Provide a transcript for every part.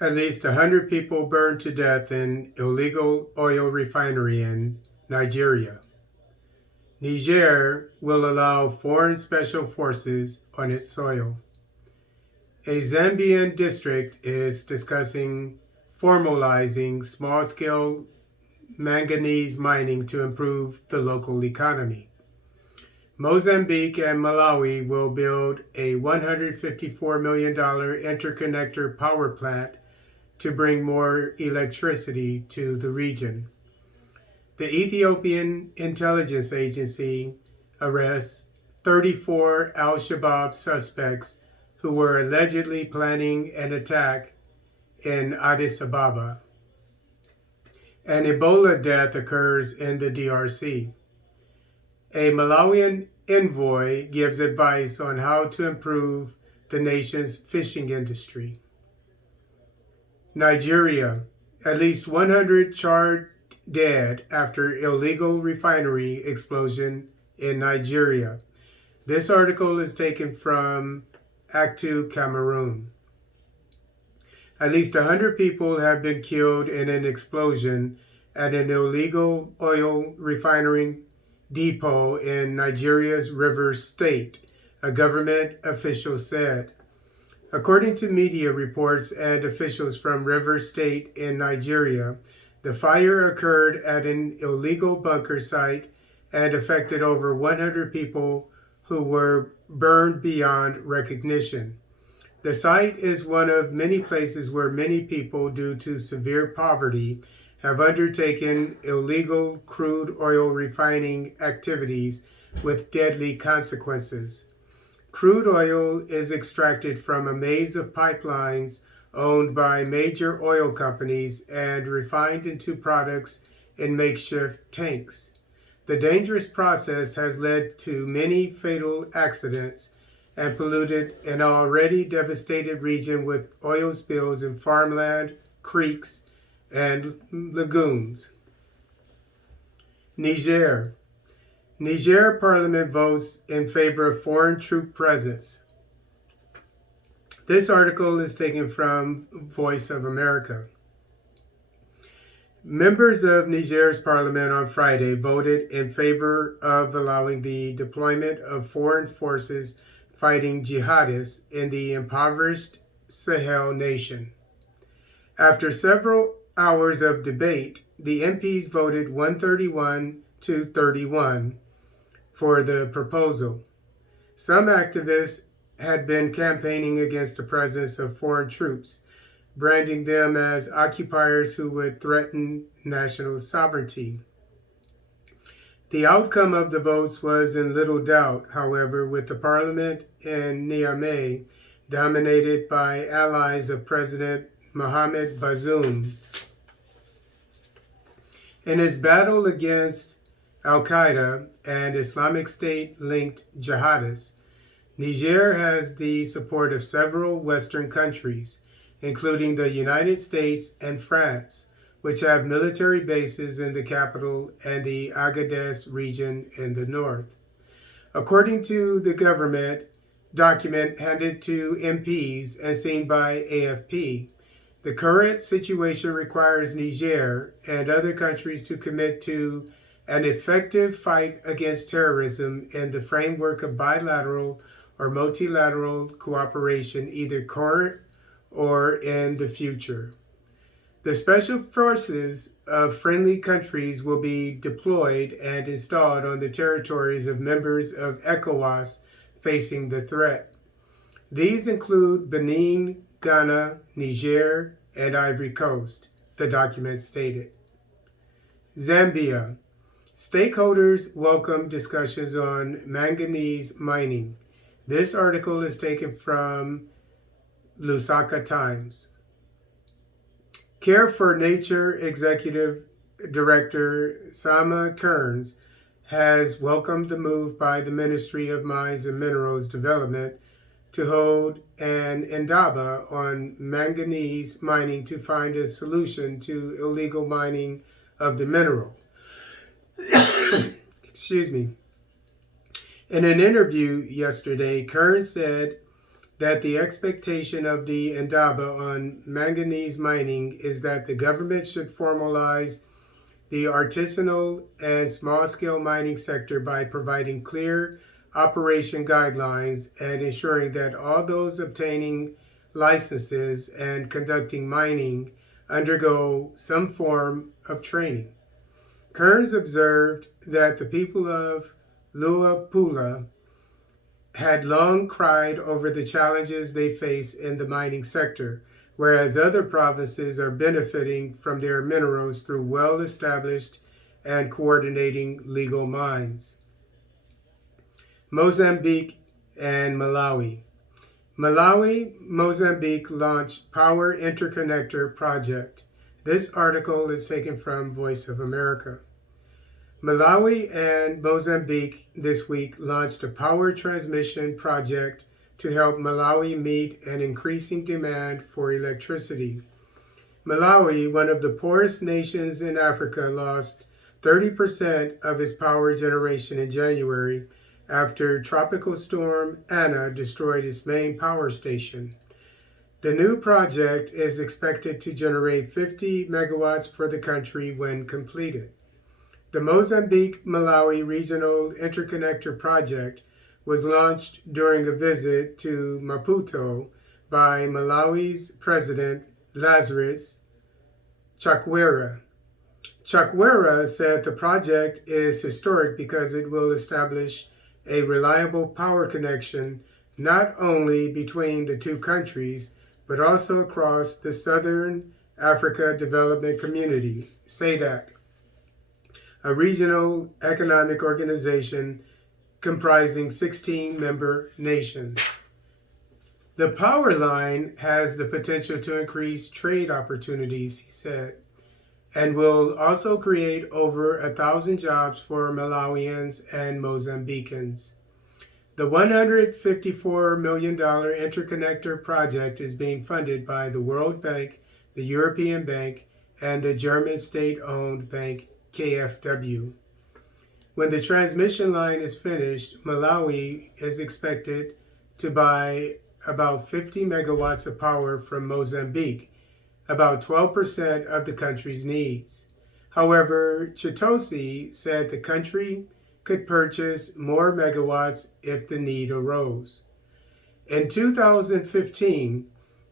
At least 100 people burned to death in illegal oil refinery in Nigeria. Niger will allow foreign special forces on its soil. A Zambian district is discussing formalizing small-scale manganese mining to improve the local economy. Mozambique and Malawi will build a $154 million interconnector power plant to bring more electricity to the region. The Ethiopian intelligence agency arrests 34 Al-Shabaab suspects who were allegedly planning an attack in Addis Ababa. An Ebola death occurs in the DRC. A Malawian envoy gives advice on how to improve the nation's fishing industry. Nigeria, at least 100 charred dead after illegal refinery explosion in Nigeria. This article is taken from Actu Cameroon. At least 100 people have been killed in an explosion at an illegal oil refinery depot in Nigeria's Rivers State, a government official said. According to media reports and officials from Rivers State in Nigeria, the fire occurred at an illegal bunker site and affected over 100 people who were burned beyond recognition. The site is one of many places where many people, due to severe poverty, have undertaken illegal crude oil refining activities with deadly consequences. Crude oil is extracted from a maze of pipelines owned by major oil companies and refined into products in makeshift tanks. The dangerous process has led to many fatal accidents and polluted an already devastated region with oil spills in farmland, creeks, and lagoons. Niger. Niger Parliament votes in favor of foreign troop presence. This article is taken from Voice of America. Members of Niger's parliament on Friday voted in favor of allowing the deployment of foreign forces fighting jihadists in the impoverished Sahel nation. After several hours of debate, the MPs voted 131 to 31 for the proposal. Some activists had been campaigning against the presence of foreign troops, branding them as occupiers who would threaten national sovereignty. The outcome of the votes was in little doubt, however, with the parliament in Niamey dominated by allies of President Mohamed Bazoum. In his battle against Al-Qaeda and Islamic State-linked jihadists, Niger has the support of several Western countries, including the United States and France, which have military bases in the capital and the Agadez region in the north. According to the government document handed to MPs and seen by AFP, the current situation requires Niger and other countries to commit to an effective fight against terrorism in the framework of bilateral or multilateral cooperation, either current or in the future. The special forces of friendly countries will be deployed and installed on the territories of members of ECOWAS facing the threat. These include Benin, Ghana, Niger, and Ivory Coast, the document stated. Zambia. Stakeholders welcome discussions on manganese mining. This article is taken from Lusaka Times. Care for Nature Executive Director Sama Kearns has welcomed the move by the Ministry of Mines and Minerals Development to hold an indaba on manganese mining to find a solution to illegal mining of the mineral. Excuse me. In an interview yesterday, Kearns said that the expectation of the Indaba on manganese mining is that the government should formalize the artisanal and small-scale mining sector by providing clear operation guidelines and ensuring that all those obtaining licenses and conducting mining undergo some form of training. Kearns observed that the people of Luapula had long cried over the challenges they face in the mining sector, whereas other provinces are benefiting from their minerals through well-established and coordinating legal mines. Mozambique and Malawi. Mozambique launched Power Interconnector Project. This article is taken from Voice of America. Malawi and Mozambique this week launched a power transmission project to help Malawi meet an increasing demand for electricity. Malawi, one of the poorest nations in Africa, lost 30% of its power generation in January after Tropical Storm Anna destroyed its main power station. The new project is expected to generate 50 megawatts for the country when completed. The Mozambique-Malawi Regional Interconnector Project was launched during a visit to Maputo by Malawi's President Lazarus Chakwera. Chakwera said the project is historic because it will establish a reliable power connection not only between the two countries, but also across the Southern Africa Development Community, SADC, a regional economic organization comprising 16 member nations. The power line has the potential to increase trade opportunities, he said, and will also create over 1,000 jobs for Malawians and Mozambicans. The $154 million interconnector project is being funded by the World Bank, the European Bank, and the German state-owned bank KfW. When the transmission line is finished, Malawi is expected to buy about 50 megawatts of power from Mozambique, about 12% of the country's needs. However, Chitosi said the country could purchase more megawatts if the need arose. In 2015,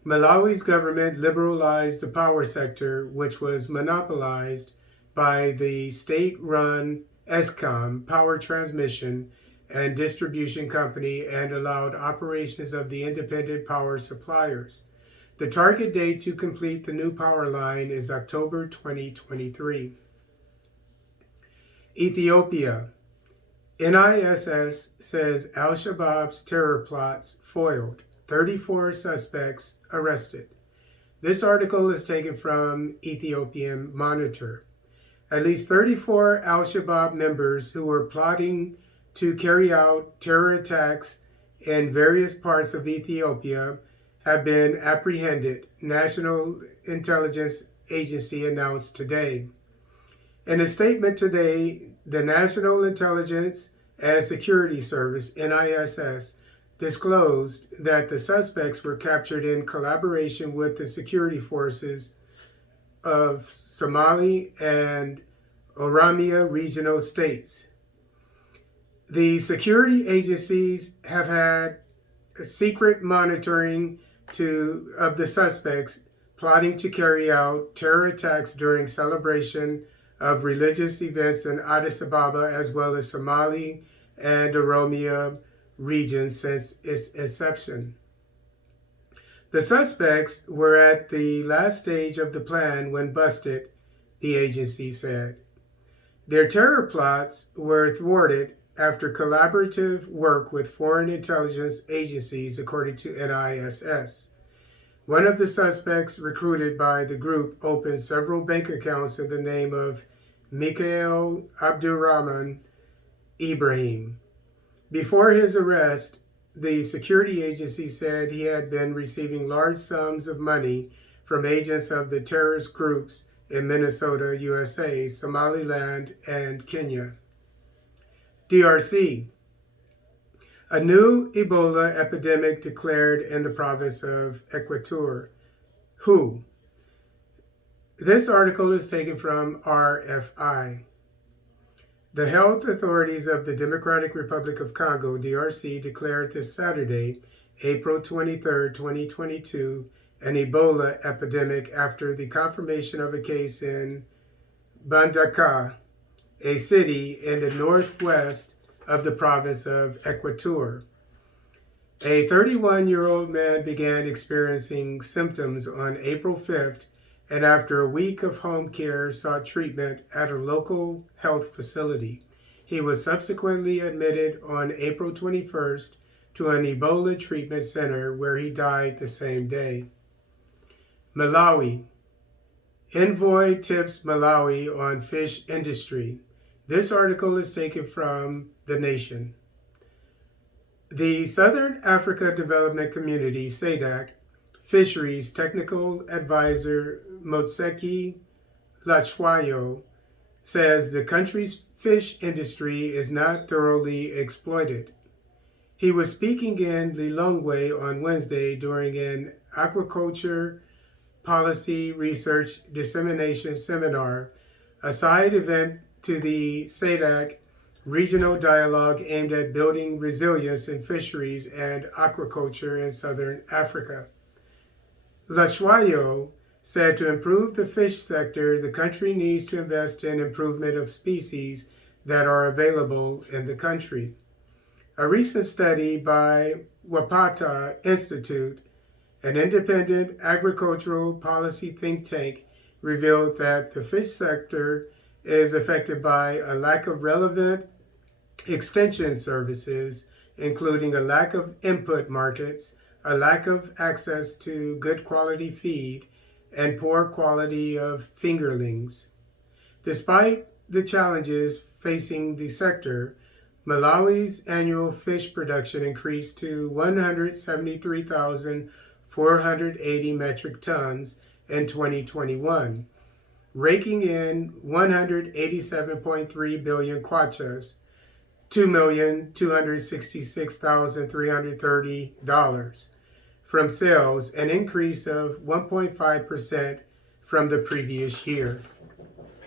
Malawi's government liberalized the power sector, which was monopolized by the state-run Eskom power transmission and distribution company and allowed operations of the independent power suppliers. The target date to complete the new power line is October 2023. Ethiopia. NISS says Al-Shabaab's terror plots foiled. 34 suspects arrested. This article is taken from Ethiopian Monitor. At least 34 Al-Shabaab members who were plotting to carry out terror attacks in various parts of Ethiopia have been apprehended, National Intelligence Agency announced today. In a statement today, the National Intelligence and Security Service, NISS, disclosed that the suspects were captured in collaboration with the security forces of Somali and Oromia regional states. The security agencies have had a secret monitoring of the suspects plotting to carry out terror attacks during celebration of religious events in Addis Ababa, as well as Somali and Oromia regions since its inception. The suspects were at the last stage of the plan when busted, the agency said. Their terror plots were thwarted after collaborative work with foreign intelligence agencies, according to NISS. One of the suspects recruited by the group opened several bank accounts in the name of Mikhail Abdurrahman Ibrahim. Before his arrest, the security agency said he had been receiving large sums of money from agents of the terrorist groups in Minnesota, USA, Somaliland, and Kenya. DRC. A new Ebola epidemic declared in the province of Equateur. Who? This article is taken from RFI. The health authorities of the Democratic Republic of Congo, DRC, declared this Saturday, April 23, 2022, an Ebola epidemic after the confirmation of a case in Bandaka, a city in the northwest of the province of Equateur. A 31-year-old man began experiencing symptoms on April 5th, and after a week of home care sought treatment at a local health facility. He was subsequently admitted on April 21st to an Ebola treatment center where he died the same day. Malawi. Envoy tips Malawi on fish industry. This article is taken from The Nation. The Southern Africa Development Community, SADC, Fisheries Technical Advisor Motseki Lachwayo says the country's fish industry is not thoroughly exploited. He was speaking in Lilongwe on Wednesday during an aquaculture policy research dissemination seminar, a side event to the SADC regional dialogue aimed at building resilience in fisheries and aquaculture in Southern Africa. Lachwayo said to improve the fish sector, the country needs to invest in improvement of species that are available in the country. A recent study by Wapata Institute, an independent agricultural policy think tank, revealed that the fish sector is affected by a lack of relevant extension services, including a lack of input markets, a lack of access to good quality feed, and poor quality of fingerlings. Despite the challenges facing the sector, Malawi's annual fish production increased to 173,480 metric tons in 2021, raking in 187.3 billion kwachas, $2,266,330 from sales, an increase of 1.5% from the previous year.